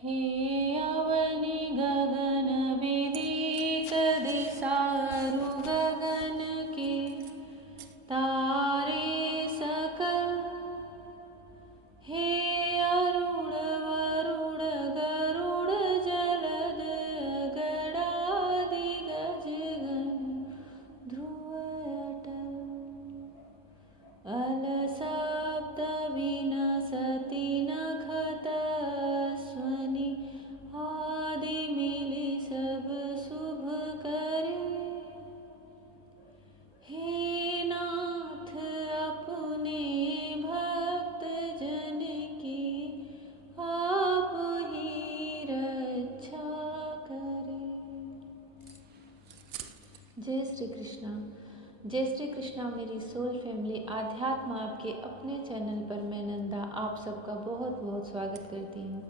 हे अवनि गगन विदित दिशारु गगन के तारे सकल। हे अरुण वरुण गरुड़ जलद गडादि गजगन ध्रुव अटल। अलसप्त विनसति नखत स्वनि आदि मिलि सब शुभ करे। हे नाथ अपने भक्त जन की आप ही रक्षा करे। जय श्री कृष्णा। जय श्री कृष्णा मेरी सोल फैमिली। आध्यात्म आपके अपने चैनल पर मैं नंदा आप सबका बहुत बहुत स्वागत करती हूँ।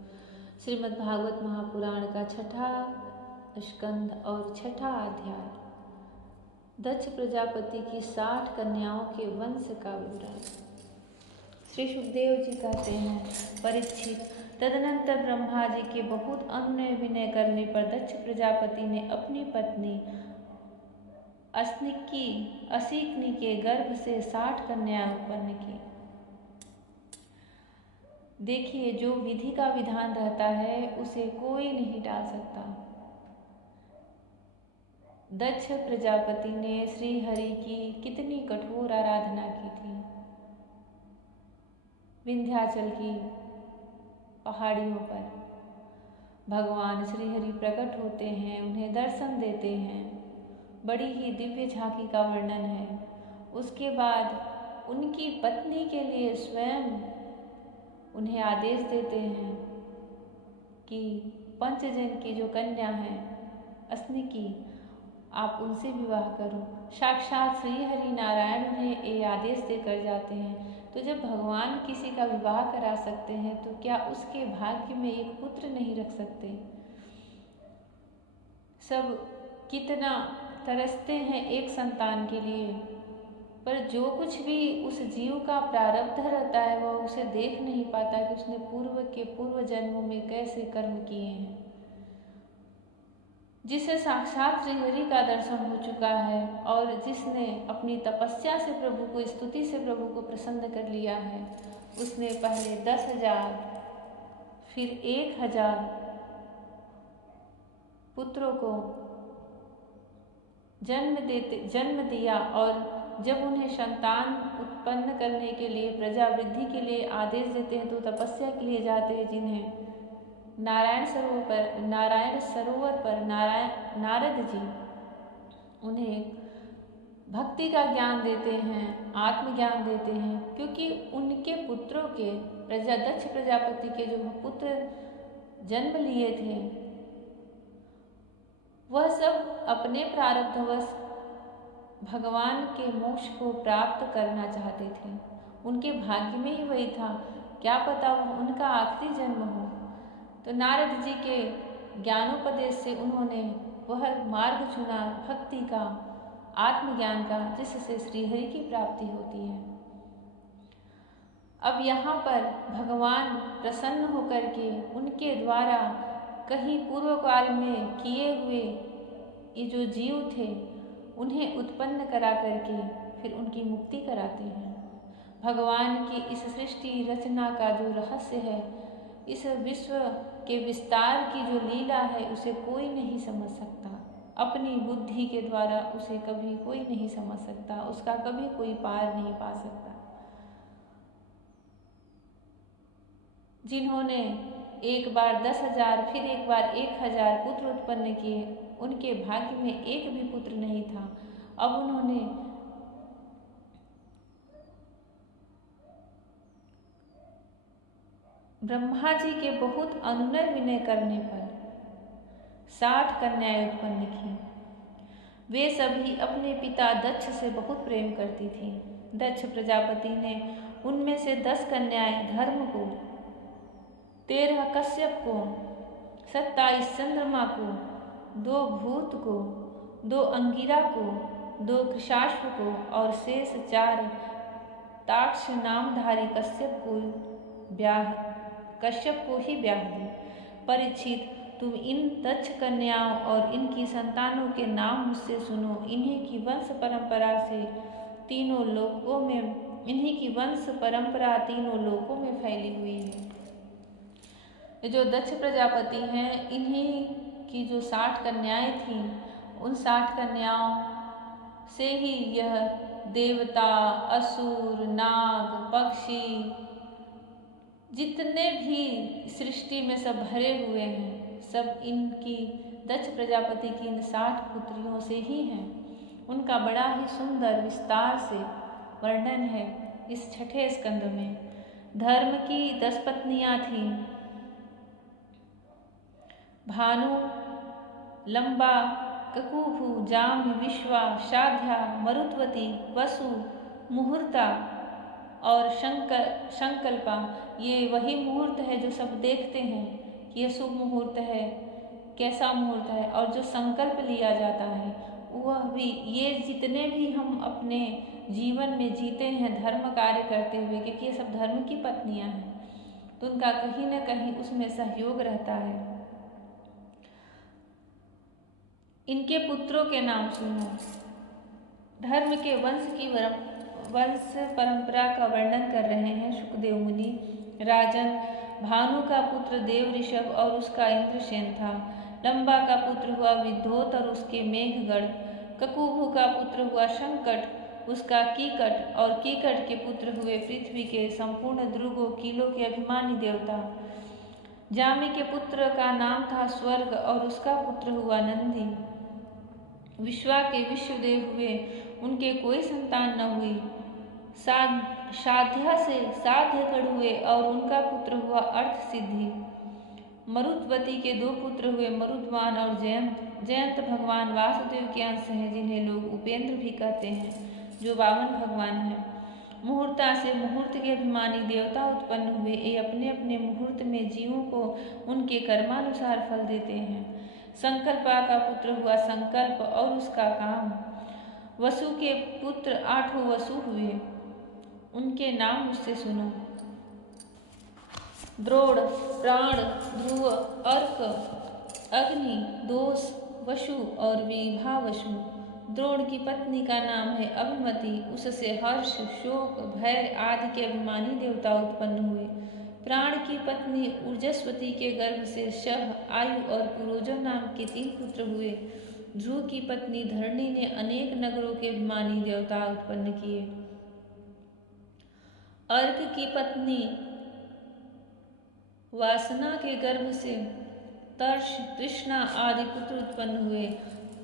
श्रीमद् भागवत महापुराण का छठा स्कंध और छठा अध्याय, दक्ष प्रजापति की 60 कन्याओं के वंश का विवरण। श्री सुखदेव जी कहते हैं, परीक्षित, तदनंतर ब्रह्मा जी के बहुत अनुनय विनय करने पर दक्ष प्रजापति ने अपनी पत्नी असिकनी के गर्भ से 60 कन्याएं उत्पन्न की। देखिए, जो विधि का विधान रहता है उसे कोई नहीं टाल सकता। दक्ष प्रजापति ने श्री हरि की कितनी कठोर आराधना की थी। विंध्याचल की पहाड़ियों पर भगवान श्री हरि प्रकट होते हैं, उन्हें दर्शन देते हैं। बड़ी ही दिव्य झांकी का वर्णन है। उसके बाद उनकी पत्नी के लिए स्वयं उन्हें आदेश देते हैं कि पंचजन की जो कन्या है अस्निकी, आप उनसे विवाह करो। साक्षात श्री हरि नारायण उन्हें ये आदेश देकर जाते हैं। तो जब भगवान किसी का विवाह करा सकते हैं तो क्या उसके भाग्य में एक पुत्र नहीं रख सकते? सब कितना तरसते हैं एक संतान के लिए, पर जो कुछ भी उस जीव का प्रारब्ध रहता है वह उसे देख नहीं पाता कि उसने पूर्व जन्मों में कैसे कर्म किए हैं। जिसे साक्षात श्री हरि का दर्शन हो चुका है और जिसने अपनी तपस्या से प्रभु को, स्तुति से प्रभु को प्रसन्न कर लिया है, उसने पहले 10,000 फिर 1,000 पुत्रों को जन्म दिया। और जब उन्हें संतान उत्पन्न करने के लिए, प्रजा वृद्धि के लिए आदेश देते हैं तो तपस्या के लिए जाते हैं। जिन्हें नारायण सरोवर पर नारद जी उन्हें भक्ति का ज्ञान देते हैं, आत्मज्ञान देते हैं, क्योंकि उनके पुत्रों के दक्ष प्रजापति के जो पुत्र जन्म लिए थे वह सब अपने प्रारब्धवश भगवान के मोक्ष को प्राप्त करना चाहते थे। उनके भाग्य में ही वही था, क्या पता वह उनका आखिरी जन्म हो। तो नारद जी के ज्ञानोपदेश से उन्होंने वह मार्ग चुना भक्ति का, आत्मज्ञान का, जिससे श्रीहरि की प्राप्ति होती है। अब यहाँ पर भगवान प्रसन्न होकर के उनके द्वारा कहीं पूर्व काल में किए हुए ये जो जीव थे उन्हें उत्पन्न करा करके फिर उनकी मुक्ति कराते हैं। भगवान की इस सृष्टि रचना का जो रहस्य है, इस विश्व के विस्तार की जो लीला है, उसे कोई नहीं समझ सकता। अपनी बुद्धि के द्वारा उसे कभी कोई नहीं समझ सकता, उसका कभी कोई पार नहीं पा सकता। जिन्होंने एक बार 10,000 फिर एक बार 1,000 पुत्र उत्पन्न किए, उनके भाग्य में एक भी पुत्र नहीं था। अब उन्होंने ब्रह्मा जी के बहुत अनुनय विनय करने पर 60 कन्याएं उत्पन्न की। वे सभी अपने पिता दक्ष से बहुत प्रेम करती थीं। दक्ष प्रजापति ने उनमें से 10 कन्याएं धर्म को, 13 कश्यप को, 27 चंद्रमा को, 2 भूत को, 2 अंगिरा को, 2 कृशाश्व को और शेष 4 ताक्ष नामधारी कश्यप को ही ब्याह दी। परीक्षित, तुम इन दक्ष कन्याओं और इनकी संतानों के नाम मुझसे सुनो। इन्हीं की वंश परंपरा तीनों लोकों में फैली हुई है। ये जो दक्ष प्रजापति हैं, इन्हीं की जो 60 कन्याएं थीं, उन 60 कन्याओं से ही यह देवता, असुर, नाग, पक्षी, जितने भी सृष्टि में सब भरे हुए हैं, सब इनकी दक्ष प्रजापति की इन 60 पुत्रियों से ही हैं। उनका बड़ा ही सुंदर विस्तार से वर्णन है इस छठे स्कंद में। धर्म की 10 पत्नियां थीं, भानु, लंबा, ककुभु, जाम्य, विश्वा, शाध्या, मरुत्वती, वसु, मुहूर्ता और संकल्पा। ये वही मुहूर्त है जो सब देखते हैं कि यह शुभ मुहूर्त है, कैसा मुहूर्त है, और जो संकल्प लिया जाता है वह भी। ये जितने भी हम अपने जीवन में जीते हैं धर्म कार्य करते हुए, क्योंकि ये सब धर्म की पत्नियां हैं, तो उनका कहीं न कहीं उसमें सहयोग रहता है। इनके पुत्रों के नाम सुनो। धर्म के वंश परंपरा का वर्णन कर रहे हैं शुकदेव मुनि। राजन, भानु का पुत्र देव ऋषभ और उसका इंद्रसेन था। लंबा का पुत्र हुआ विद्योत और उसके मेघगढ़। ककुभु का पुत्र हुआ संकट, उसका कीकट, और कीकट के पुत्र हुए पृथ्वी के संपूर्ण ध्रुवों किलों के अभिमानी देवता। जामी के पुत्र का नाम था स्वर्ग और उसका पुत्र हुआ नंदी। विश्वा के विश्वदेव हुए, उनके कोई संतान न हुई। साध्या से साध्यगढ़ हुए और उनका पुत्र हुआ अर्थ सिद्धि। मरुत्वती के 2 पुत्र हुए, मरुद्वान और जयंत। जयंत भगवान वासुदेव के अंश हैं, जिन्हें लोग उपेंद्र भी कहते हैं, जो 52 भगवान हैं। मुहूर्ता से मुहूर्त के अभिमानी देवता उत्पन्न हुए। ये अपने अपने मुहूर्त में जीवों को उनके कर्मानुसार फल देते हैं। संकल्पा का पुत्र हुआ संकल्प और उसका काम। वसु के पुत्र 8 वसु हुए, उनके नाम मुझसे सुनो। द्रोण, प्राण, ध्रुव, अर्क, अग्नि, दोष, वसु और विभावसु। द्रोण की पत्नी का नाम है अभिमति, उससे हर्ष, शोक, भय आदि के अभिमानी देवता उत्पन्न हुए। प्राण की पत्नी ऊर्जस्वती के गर्भ से शह, आयु और पुरोजन नाम के 3 पुत्र हुए। ध्रुव की पत्नी धरणी ने अनेक नगरों के अभिमानी देवता उत्पन्न किए। अर्क की पत्नी वासना के गर्भ से तर्ष, तृष्णा आदि पुत्र उत्पन्न हुए।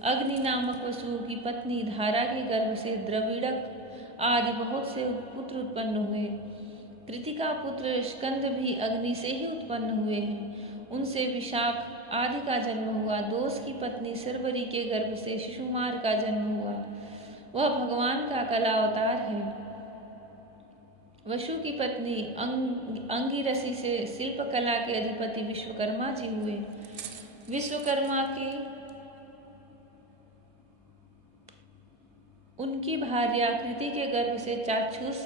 अग्नि नामक वसु की पत्नी धारा के गर्भ से द्रविड़क आदि बहुत से पुत्र उत्पन्न हुए। कृतिका पुत्र स्कंद भी अग्नि से ही उत्पन्न हुए हैं, उनसे विशाख आदि का जन्म हुआ। दोष की पत्नी सर्वरी के गर्भ से शिशुमार का जन्म हुआ, वह भगवान का कला अवतार है। वसु की पत्नी अंगिरसी से शिल्प कला के अधिपति विश्वकर्मा जी हुए। विश्वकर्मा की उनकी भार्या कृति के गर्भ से चाक्षुष,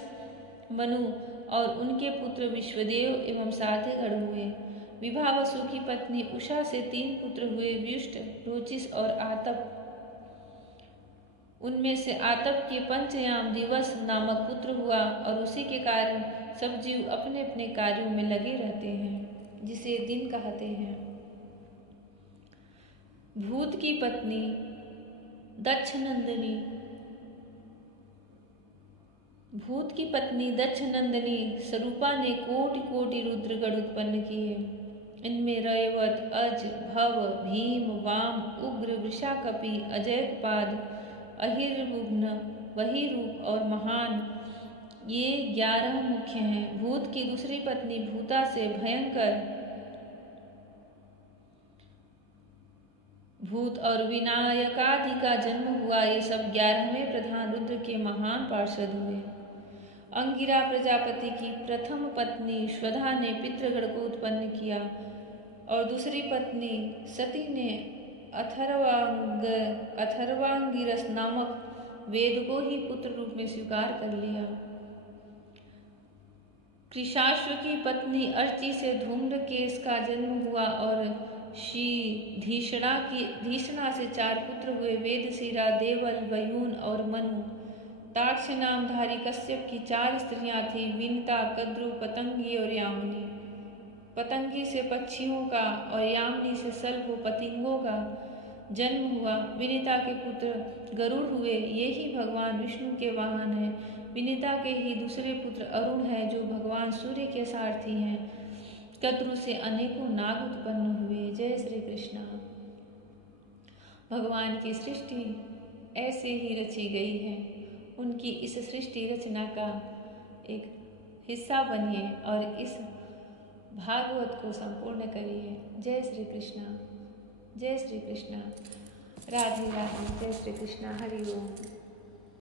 मनु और उनके पुत्र विश्वदेव एवं साध्यगढ़ हुए। विभावसु की पत्नी उषा से 3 पुत्र हुए, व्युष्ट, रोचिस और आतप। उनमें से आतप के पंचयाम दिवस नामक पुत्र हुआ और उसी के कारण सब जीव अपने अपने कार्यों में लगे रहते हैं, जिसे दिन कहते हैं। भूत की पत्नी दक्षनंदिनी। भूत की पत्नी दक्षनंदिनी स्वरूपा ने कोटि कोटि रुद्रगढ़ उत्पन्न किए। इनमें रयवत, अज, भव, भीम, वाम, उग्र, वृषाकपि, अजयपाद, अहिर्वुघ्न, बहिरूप और महान, ये 11 मुख्य हैं। भूत की दूसरी पत्नी भूता से भयंकर भूत और विनायकादि का जन्म हुआ। ये सब 11वें प्रधान रुद्र के महान पार्षद हुए। अंगिरा प्रजापति की प्रथम पत्नी श्वधा ने पितृगण को उत्पन्न किया और दूसरी पत्नी सती ने अथर्वांगिरस नामक वेद को ही पुत्र रूप में स्वीकार कर लिया। कृशाश्व की पत्नी अर्ची से धूम्रकेश का जन्म हुआ और धीषणा से 4 पुत्र हुए, वेदशिरा, देवल, वयून और मनु। ताक्ष नामधारी कश्यप की 4 स्त्रियां थीं, विनिता, कद्रु, पतंगी और यामिनी। पतंगी से पक्षियों का और यामिनी से सल्भ पतिंगों का जन्म हुआ। विनिता के पुत्र गरुड़ हुए, ये ही भगवान विष्णु के वाहन हैं। विनिता के ही दूसरे पुत्र अरुण हैं, जो भगवान सूर्य के सारथी हैं। कद्रु से अनेकों नाग उत्पन्न हुए। जय श्री कृष्ण। भगवान की सृष्टि ऐसे ही रची गई है। उनकी इस सृष्टि रचना का एक हिस्सा बनिए और इस भागवत को संपूर्ण करिए। जय श्री कृष्ण। जय श्री कृष्ण। राधे राधे। जय श्री कृष्ण। हरि ओम।